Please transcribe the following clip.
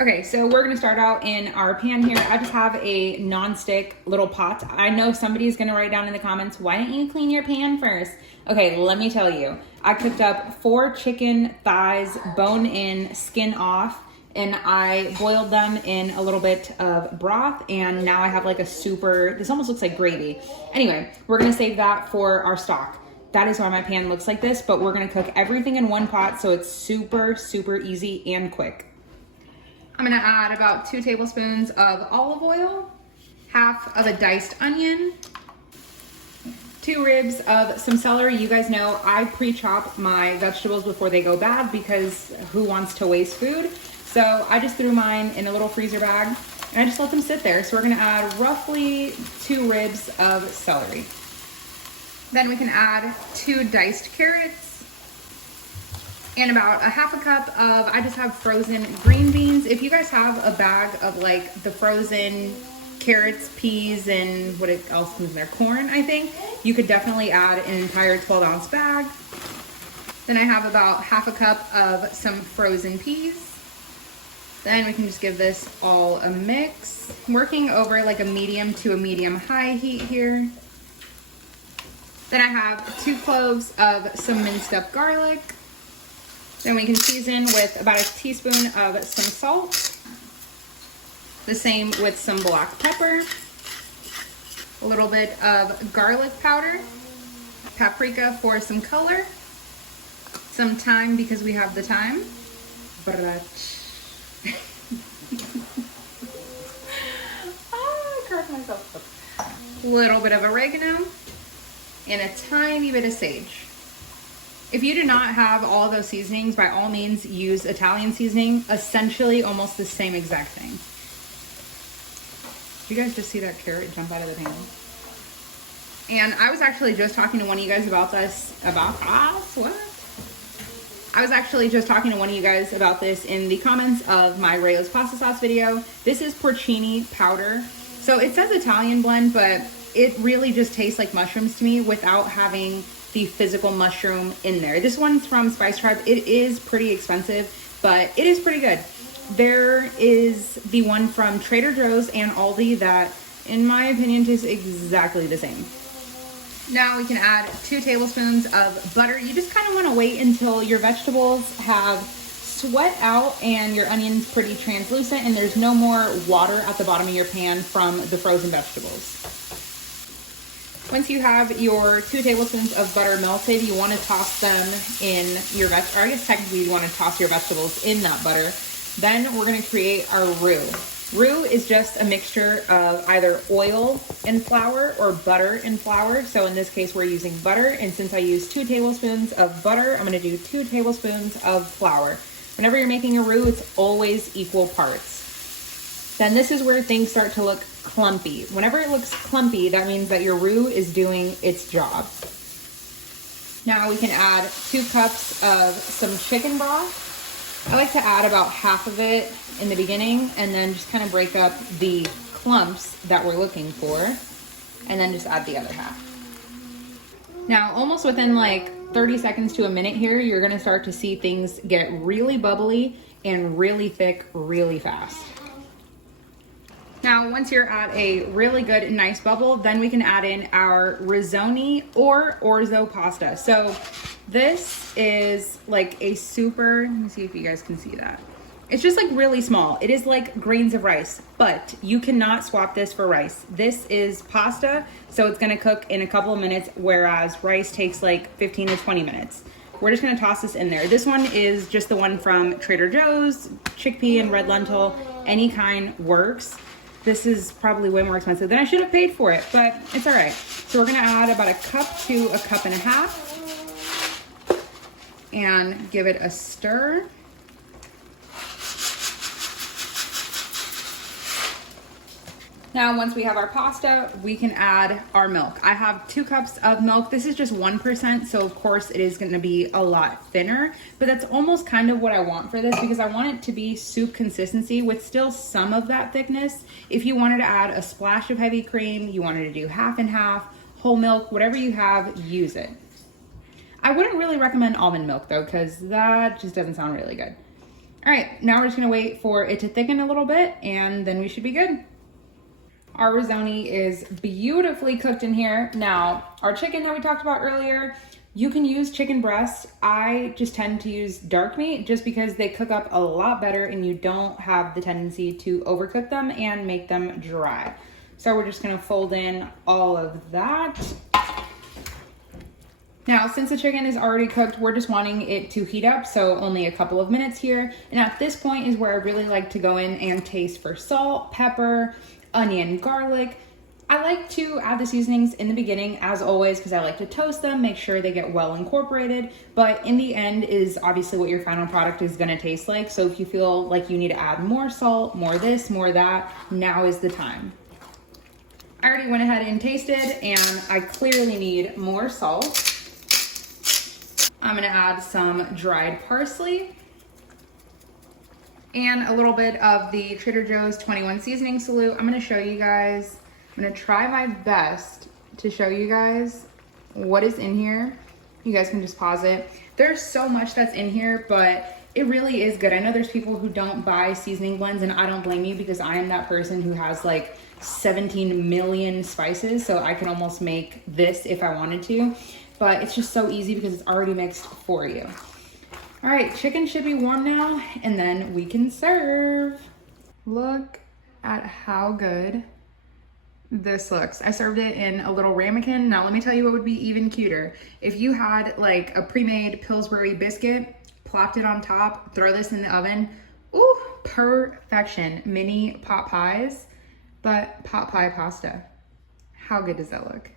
Okay, so we're gonna start out in our pan here. I just have a non-stick little pot. I know somebody's gonna write down in the comments, why didn't you clean your pan first? Okay, let me tell you. I cooked up 4 chicken thighs, bone in, skin off, and I boiled them in a little bit of broth, and now I have like a super, this almost looks like gravy. Anyway, we're gonna save that for our stock. That is why my pan looks like this, but we're gonna cook everything in one pot so it's super, super easy and quick. I'm gonna add about 2 tablespoons of olive oil, half of a diced onion, 2 ribs of some celery. You guys know I pre-chop my vegetables before they go bad because who wants to waste food? So I just threw mine in a little freezer bag and I just let them sit there. So we're gonna add roughly 2 ribs of celery. Then we can add 2 diced carrots, and about a half a cup of, I just have frozen green beans. If you guys have a bag of like the frozen carrots, peas, and what else comes in there, corn, I think, you could definitely add an entire 12-ounce bag. Then I have about half a cup of some frozen peas. Then we can just give this all a mix, working over like a medium to a medium high heat here. Then I have 2 cloves of some minced up garlic. Then we can season with about a teaspoon of some salt. The same with some black pepper. A little bit of garlic powder. Paprika for some color. Some thyme because we have the thyme. I cracked myself up. A little bit of oregano. And a tiny bit of sage. If you do not have all those seasonings, by all means use Italian seasoning, essentially almost the same exact thing. Did you guys just see that carrot jump out of the pan? And I was actually just talking to one of you guys about this, I was actually just talking to one of you guys about this in the comments of my Rayo's pasta sauce video. This is porcini powder. So it says Italian blend, but it really just tastes like mushrooms to me without having the physical mushroom in there. This one's from Spice Tribe. It is pretty expensive, but it is pretty good. There is the one from Trader Joe's and Aldi that, in my opinion, tastes exactly the same. Now we can add 2 tablespoons of butter. You just kind of want to wait until your vegetables have sweat out and your onion's pretty translucent and there's no more water at the bottom of your pan from the frozen vegetables. Once you have your 2 tablespoons of butter melted, you want to toss them in your or I guess technically you want to toss your vegetables in that butter. Then we're going to create our roux. Roux is just a mixture of either oil and flour or butter and flour. So in this case, we're using butter. And since I use 2 tablespoons of butter, I'm going to do 2 tablespoons of flour. Whenever you're making a roux, it's always equal parts. Then this is where things start to look clumpy. Whenever it looks clumpy, that means that your roux is doing its job. Now we can add 2 cups of some chicken broth. I like to add about half of it in the beginning and then just kind of break up the clumps that we're looking for and then just add the other half. Now, almost within like 30 seconds to a minute here, you're gonna start to see things get really bubbly and really thick really fast. Now, once you're at a really good, nice bubble, then we can add in our rizoni or orzo pasta. So this is like a super, let me see if you guys can see that. It's just like really small. It is like grains of rice, but you cannot swap this for rice. This is pasta, so it's gonna cook in a couple of minutes, whereas rice takes like 15 to 20 minutes. We're just gonna toss this in there. This one is just the one from Trader Joe's, chickpea and red lentil, any kind works. This is probably way more expensive than I should have paid for it, but it's all right. So we're gonna add about a cup to a cup and a half and give it a stir. Now, once we have our pasta, we can add our milk. I have 2 cups of milk. This is just 1%, so of course it is gonna be a lot thinner, but that's almost kind of what I want for this because I want it to be soup consistency with still some of that thickness. If you wanted to add a splash of heavy cream, you wanted to do half and half, whole milk, whatever you have, use it. I wouldn't really recommend almond milk though, because that just doesn't sound really good. All right, now we're just gonna wait for it to thicken a little bit and then we should be good. Our rizoni is beautifully cooked in here. Now, our chicken that we talked about earlier, you can use chicken breast. I just tend to use dark meat just because they cook up a lot better and you don't have the tendency to overcook them and make them dry. So we're just gonna fold in all of that. Now, since the chicken is already cooked, we're just wanting it to heat up, so only a couple of minutes here. And at this point is where I really like to go in and taste for salt, pepper, onion, garlic. I like to add the seasonings in the beginning, as always, because I like to toast them, make sure they get well incorporated. But in the end is obviously what your final product is gonna taste like. So if you feel like you need to add more salt, more this, more that, now is the time. I already went ahead and tasted, and I clearly need more salt. I'm gonna add some dried parsley and a little bit of the Trader Joe's 21 seasoning salute. I'm gonna show you guys, I'm gonna try my best to show you guys what is in here. You guys can just pause it. There's so much that's in here, but it really is good. I know there's people who don't buy seasoning blends, and I don't blame you because I am that person who has like 17 million spices, so I can almost make this if I wanted to. But it's just so easy because it's already mixed for you. All right, chicken should be warm now, and then we can serve. Look at how good this looks. I served it in a little ramekin. Now let me tell you what would be even cuter. If you had like a pre-made Pillsbury biscuit, plopped it on top, throw this in the oven. Ooh, perfection. Mini pot pies, but pot pie pasta. How good does that look?